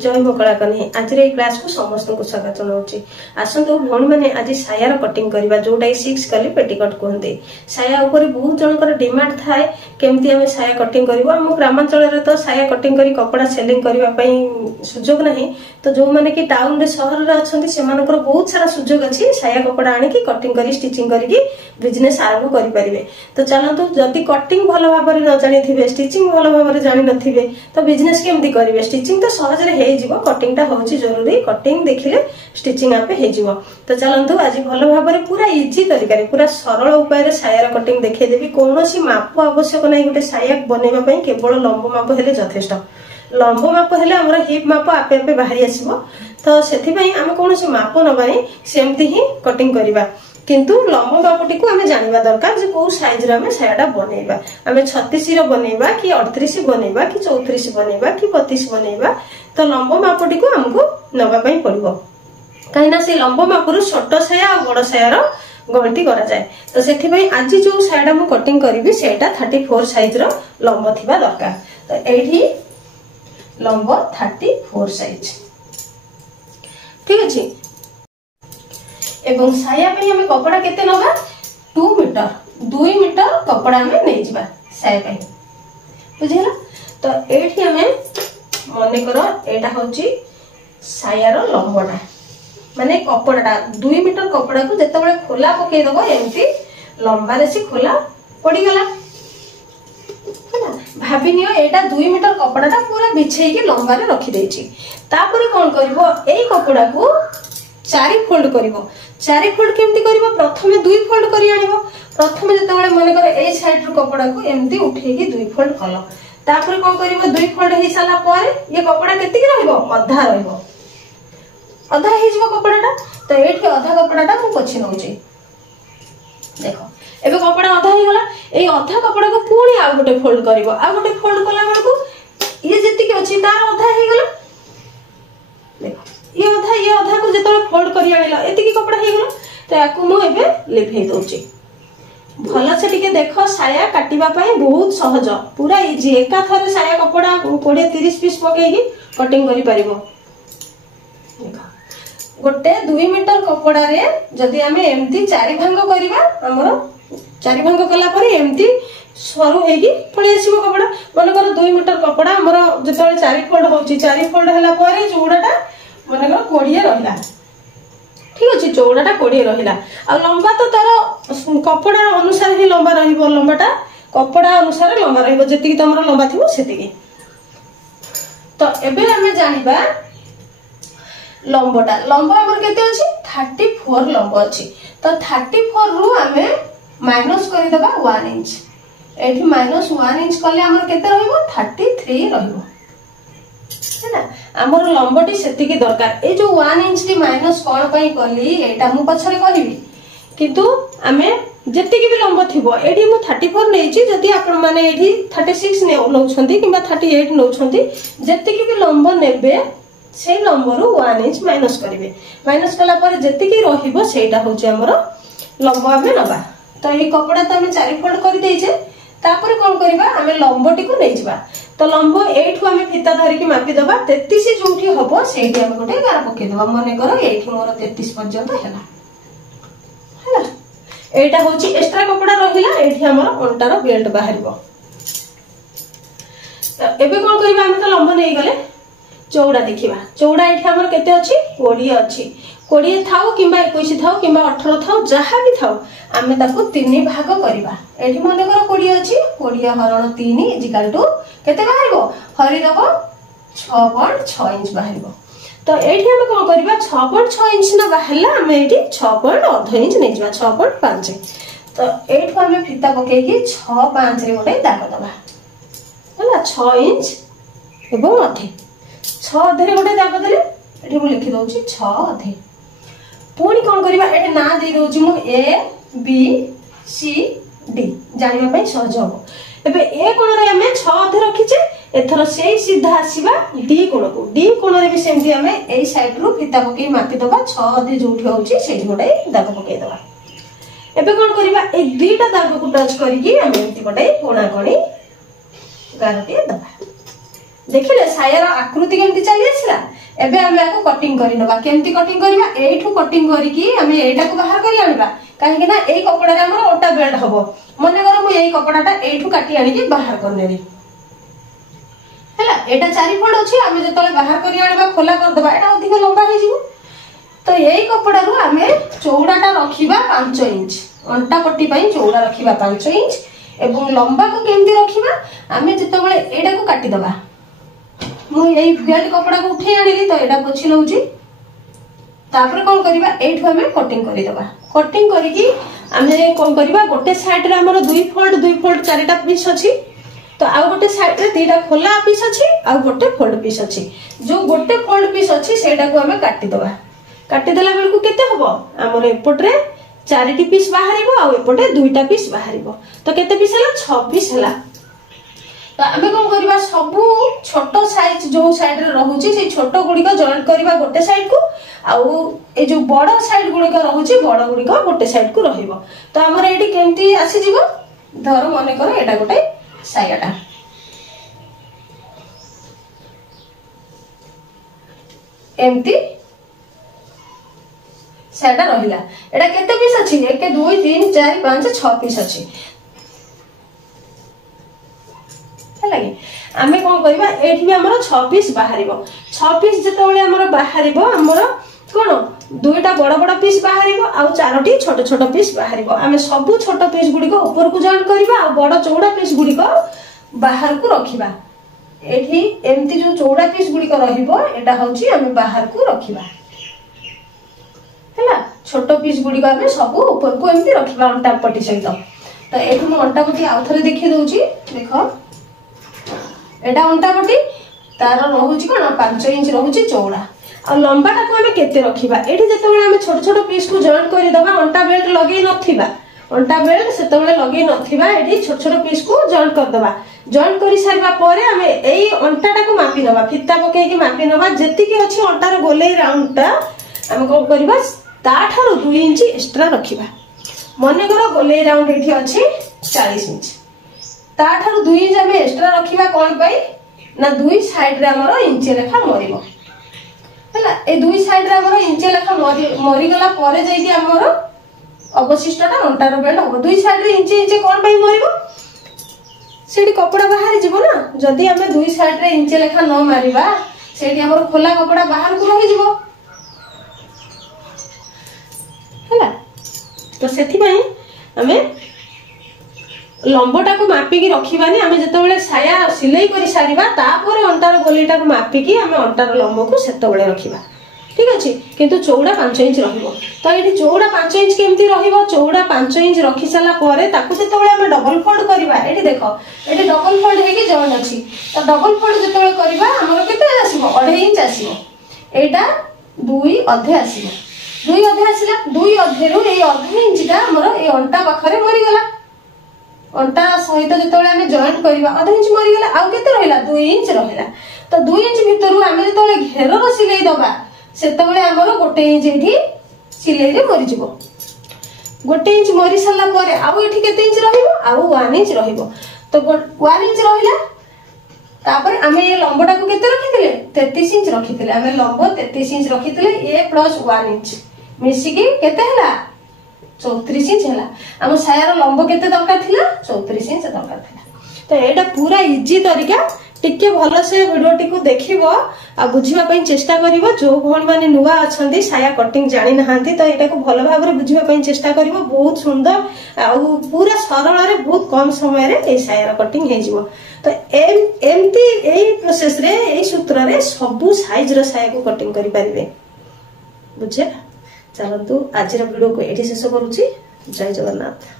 जय मो कला कन्हे आज रे क्लास को समस्त को स्वागत जनाउछि। आसंतु भौणी माने आज सायार कटिंग करबा जोटा 6 कली पेटीकोट कहते। साया ऊपर बहुत जनकर डिमांड थाए केमती आमे साया कटिंग करबो। हम ग्रामांचल रे तो साया कटिंग करी कपड़ा सेलिंग करबा पई सुजोग नहीं, तो जो माने कि टाउन रे शहर रे अछंती सेमानकर बहुत सारा सुजोग अछि साया कपड़ा आनी कि कटिंग करी स्टिचिंग करी बिजनेस आरंभ करि परिबे। तो चलंतु जदी कटिंग भलो भाबरे न जानि थिबे, स्टिचिंग भलो भाबरे जानि नथिबे तो बिजनेस केमती करिवे। स्टिचिंग तो सहज रे हे जिवो, कटिंग टा होची जरूरी, कटिंग देखिले स्टिचिंग आपे हे जिवो। तो चलंतु आज भलो भाबरे पूरा इजी तरीका रे पूरा सरल उपाय रे सायार कटिंग देखै देबी। कोनोसी माप आवश्यक नै, गोटे साया बनेबा पई केवल लंब माप हेले यथेष्ट। लंब माप हेले हमर हिप माप आपे आपे बाहरी आसीबो। तो सेथि पई हम कोनोसी माप नबानी सेमती ही कटिंग करिबा, किंतु लंब मापटी को हमें जानवा दरकार जे को साइज रे हमें सायाटा बनेबा। हमें 36 रो बनेबा कि 38 बनेबा कि 34 बनेबा कि 32 बनेबा, तो लंब मापटी को हमको नबा पई पड़िबो। काइना से लंब मापरु छोट साया और बड़ सायार गणति करा जाए। तो सेथि पई आज जो सायाटा मु कटिंग करबी सेटा 34 साइज रो लंब थिबा दरकार। तो एठी लंब 34 साइज ठीक अछि। एवं साया पे हमें कपड़ा केते नबा 2 मीटर 2 मीटर कपड़ा हमें नहीं जिबा साया पे, बुझिला। तो एठी हमें मने करो एटा होची साया रो लंबटा माने कपड़ाटा 2 मीटर कपड़ा को जते बळे खोला पके दबो एमती लंबा रे से खोला पड़ी गला हैना। भाबी नियो एटा 2 मीटर कपड़ाटा पूरा बिछेई के लंबा रे रखी देछि। तापर कोन करबो एई कपड़ा को 4 फोल्ड करिवो। 4 फोल्ड केमती करिवो, प्रथमे 2 फोल्ड करि आनिवो। प्रथमे जते बळे मने करे एई साइड रो कपड़ा को एमती उठेई के 2 फोल्ड कलो। तापर कोन करिवो 2 फोल्ड हे साला पारे ये कपड़ा केति के रहइवो, अधा रहइवो, अधा हे जिवो कपड़ाटा। तो एठी अधा कपड़ाटा मु पछि नउची, देखो एबे कपड़ा अधा हे गला। एई अधा कपड़ा को पूरी आ गोटे फोल्ड करिवो। आ गोटे फोल्ड कला बेल को ये जति के अछि तार अधा हे गला। देखो ये अधा को जते फोल्ड करि आनिला एति की कपड़ा हे गला। तो याकू मु एबे लिफेई दोची भला से टिके। देखो साया काटिबा पई बहुत सहज, पूरा इजी। एका थरे साया कपड़ा 20-30 पीस पकेगी कटिंग करि परिबो। देखो गोटे 2 मीटर कपड़ा रे जदी हमें एमती 4 भांग करिबा, हमरो 4 भांग कला पर एमती सरू हेगी पळे आसीबो कपड़ा। मन कर 2 मीटर कपड़ा हमरो जतले 4 फोल्ड होची, 4 फोल्ड हला पर चौड़ाटा मन कर 20 रहिला, ठीक अछि। चौड़ाटा 20 रहिला आ लंबा तो तार कपड़ा अनुसार ही लंबा रहिबो। लंबाटा कपड़ा अनुसार लंबा रहिबो, जति तमरो लंबा थिबो सेति। तो एबे हमें जानिबा लंबटा लंबा हमर केते अछि 34 लंबा अछि। तो 34 रु हमें माइनस करि दबा 1 इंच। एठी -1 इंच कले हमर केते रहिबो 33 रहिबो, हैना। हमर लंबटी सेति के दरकार। ए जो 1 इंच री माइनस कोन पई कली एटा मु पछरे कहिबी, किंतु हमें जति के भी लंब थिबो एठी मु 34 नेछि। जति आपण माने एठी 36 ने नउछंती किबा 38 नउछंती, जति के भी लंब नेबे से लंब रु 1 इंच माइनस करिवे। माइनस कला पर जति के रहिबो सेटा होची हमर लंब हमें नबा। तो ये कपड़ा तो हमें 4 फोल्ड कर देइछे। तापर कोन करिबा हमें लंबटी को नै जिबा। तो लंब एठु हमें फिता धरि के मापी दबा। 33 जोठी हबो सेठी हम गोटे गार पके दबा। मने करो एठी मोर 33 पर्यंत हैला, हैला। एटा होची एक्स्ट्रा कपड़ा रहिला, एठी हमर अंटार बेल्ट बाहरिबो। तो एबे कोन करिबा हम तो लंब नै गले, चौड़ा देखिबा। चौड़ा एठी हमर केते अछि 20 अछि। 20 थाउ किबा 21 थाउ किबा 18 थाउ जहा भी थाउ आमे ताको 3 भाग करिबा। एठी मने करो 20 अछि, 20 हरण 3 इक्वल टू केते बाहरिबो, हरि दबो 6.6 इंच बाहरिबो। तो एठी हम कोन करिबा 6.6 इंच न बाहरला हम एठी 6.5 इंच नै जिबा 6.5। तो एठो हम फिता पके कि 6.5 रे गोटे दाग दबा, हैला। 6 इंच एवं अधे 6 अधे रे गोटे दाग देले एठी मु लिखि दोची 6 अधे। पुणी कोन करिबा एठी ना दे दोची मु ए बी सी डी जानिबा पई सहज हो। एबे ए कोण रे हमें 6 अधे रखिचे, एथरो सेही सीधा आसीबा डी कोण को। डी कोण रे भी सेमती हमें एई साइड रु फिता पके मापी दबा। 6 अधे जोठी होची सेही गोटे दाग पके दबा। एबे कोन करिबा ए दुईटा दाग को टच करिकि हम एमती गोटे कोणा कोणी गारटी दबा। देखिले सायार आकृति केमती चली आसला। एबे आमे आको कटिंग करि नबा। केमती कटिंग करिबा एठू कटिंग करिकी आमे एटा को बाहर करि आनिबा काहे ना एई कपड़ा रे हमर ओटा बेल्ट हबो। मने कर मु एई कपड़ाटा एठू काटी आनी के बाहर करनेली हैला। एटा 4 फुट अछि आमे जतले बाहर करि आनिबा खोला कर दबा एटा अधिक लंबा हे जिवो। तो एई कपड़ा रो आमे चौड़ाटा रखिबा 5 इंच। अंटा पट्टी पई चौड़ा रखिबा 5 इंच एवं लंबा को केमती रखिबा आमे जतले एटा को काटी दबा। मु एई बेल्ट कपड़ा को उठे आनिली तो एटा पोछि लउची। तापर कोन करिबा एठू आमे कटिंग करि दबा। कटिंग करिकी आमे कोन करिबा गोटे साइड रे हमर 2 फोल्ड 4टा पीस अछि। तो आ गोटे साइड रे 2टा खोला पीस अछि आ गोटे फोल्ड पीस अछि। जो गोटे फोल्ड पीस अछि सेटा को आमे काटी दबा। काटी देला बेल को केते हबो हमर एपट रे 4टी पीस बाहरिबो आ एपटे 2टा पीस बाहरिबो। तो केते पीस हला 6 पीस हला। तो आमे कोन करिबा सबु छोटो साइज जो साइड रे रहउची से छोटो गुडी को जॉइंट करिबा गोटे साइड को आउ ए जो बड़ साइड गुडी को रहउची बड़ गुडी को गोटे साइड को रहिबो। तो हमर एडी केमती आसी जीवो धर मने कर एटा गोटे सायाटा एमती सायाटा रहिला। एटा केते पीस अछि 1 2 3 4 5 6 पीस अछि हैलागी। आमे कोन करबा एठी भी हमर 6 पीस बाहरिबो। 6 पीस जतबेले हमर बाहरिबो हमर कोन 2टा बड़ बड़ पीस बाहरिबो आ 4टी छोट छोट पीस बाहरिबो। आमे सब छोट पीस गुडी को ऊपर को जॉइन करबा आ बड़ चौड़ा पीस गुडी को बाहर को रखिबा। एठी एमती जो चौड़ा पीस गुडी को रहिबो एटा होची आमे बाहर को रखिबा हैला। छोट पीस गुडी को आमे सब ऊपर को एमती रखिबा अंटा पट्टी सहित। तो एठी म अंटा पट्टी आउथरे देखि दउची देखो एटा अंटा पट्टी तार रहउची कोन 5 इंच रहउची चौड़ा आ लंबाटा को हमें केते रखिबा। एठी जतबेले हमें छोट छोट पीस को जॉइन करि दबा अंटा बेल्ट लगेई नथिबा। अंटा बेल्ट सेतबेले लगेई नथिबा एठी छोट छोट पीस को जॉइन कर दबा। जॉइन करि सारबा परे हमें एई अंटाटा को मापी नबा। फिता पके के मापी नबा जेति के अछि अंटार गोलेई राउंडटा हम कोन करिबा ताठारो 2 इंच एक्स्ट्रा रखिबा। मने करो गोलेई राउंड एठी अछि 40 इंच ताठारो 2 इंच हमें एक्स्ट्रा रखिबा कोन पई ना 2 साइड रे हमर इंच लेखा मरिबो हैला। ए 2 साइड रे हमर इंच लेखा मरि गला परे जाई कि हमर अवशिष्टटा अंटार बेल्ट हो। 2 साइड रे इंच इंच कोन पई मरिबो सेठी कपड़ा बाहर जीवो ना। जदी हमें 2 साइड रे इंच लेखा न मारिबा सेठी हमर खोला कपड़ा बाहर को रहि जीवो हैला। तो सेठी पई हमें लंबटा को मापी की रखिबानी। आमे जतबेले साया सिलाई करि सारिबा तापर अंटार गोलीटा को मापी की आमे अंटार लंब को सेतबेले रखिबा ठीक अछि। किंतु चौड़ा 5 इंच रहिबो। तो एठी चौड़ा 5 इंच केमती रहिबो चौड़ा 5 इंच रखि साला परे ताकू जतबेले आमे डबल फोल्ड करिबा एठी देखो एठी डबल फोल्ड हे कि जॉइन अछि। तो डबल फोल्ड जतबेले करिबा हमर केते आसीबो 2.5 इंच आसीबो। एटा 2 अधे आसीबो। 2 अधे आसीला 2 अधे रु ए 2.5 इंचटा हमर ए अंटा पाखरे मरि गला। अंटा सहित जतबेले आमे जॉइन करिबा 2.5 इंच मरि गला आउ केते रहिला 2 इंच रहिला। तो 2 इंच भितरु आमे जतबेले घेरर सिलाई दबा सेतबेले हमर 1 इंच एठी सिलाई रे मरि जिवो। 1 इंच मरि सल्ला परे आउ एठी केते इंच रहिबो आउ 1 इंच रहिबो। तो 1 इंच रहिला तापर आमे ए लंबटा को केते रखिथिले 33 इंच रखिथिले। आमे लंब 33 इंच रखिथिले ए प्लस 1 इंच मिसी के केते हला 34 इंच हला। हम सायार लंब केते दरकार थिला 34 इंच दरकार थिला। तो एटा पूरा इजी तरीका टिके भलो से वीडियो टिकु देखिबो आ बुझिबा पई चेष्टा करिवो। जो भण माने नुवा अछंदी साया कटिंग जानि नहांती तो एटा को भलो भाबरे बुझिबा पई चेष्टा करिवो। बहुत सुंदर आ पूरा सरल रे बहुत कम समय रे ए सायार कटिंग हे जिवो। तो एमती एई प्रोसेस रे एई सूत्र रे सबु साइज रो साया को कटिंग करि परिबे बुझे। चलतु आज वीडियो को एठी शेष करूची। जय जगन्नाथ।